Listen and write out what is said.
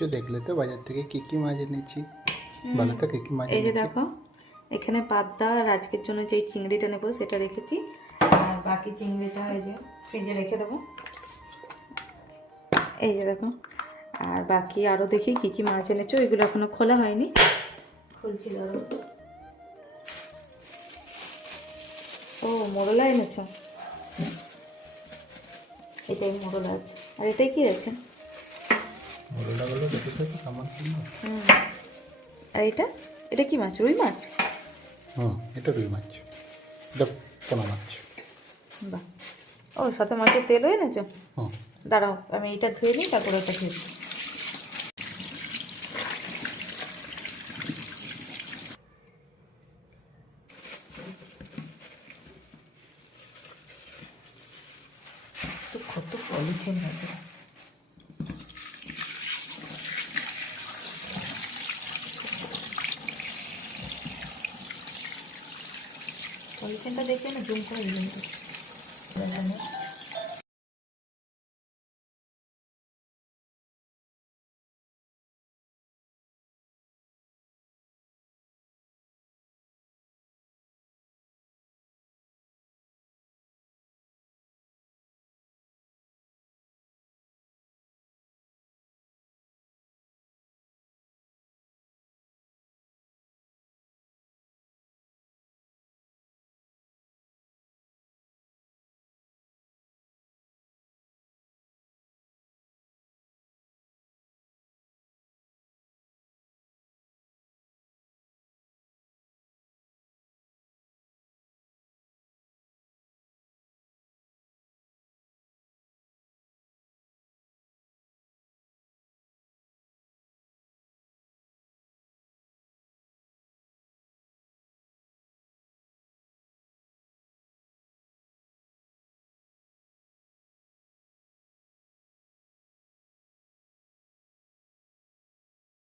দেখছো, দেখলে তো বাজার থেকে কী কী মাছ এনেছি। ভালো তো, কী কী মাছ এই যে এনেছি। দেখো, এখানে পাবদা আর আজকের জন্য যে চিংড়িটা নেবো সেটা রেখেছি, আর বাকি চিংড়িটা এই যে ফ্রিজে রেখে দেবো। এই যে দেখো, আর বাকি আরও দেখি কী কী মাছ এনেছো, এগুলো এখনো খোলা হয়নি, খুলছি ধরো। ও মোরলা এনেছো, এটাই মোরলা আছে, আর এটাই কি আছে? মোরলাগুলো দেখেছো তো কেমন সুন্দর। আর এটা, এটা কি মাছ? রুই মাছ? এটা রুই মাছ, এটা পোনা মাছ। বাহ, ও সাথে মাছের তেলও এনেছো। হুম। দাঁড়াও আমি এটা ধুয়ে নিই, তারপরে ওটা ধুয়ে দিই। তো কত পলিথিন আছে, পলিথিনটা দেখে না জুম করে দিলাম।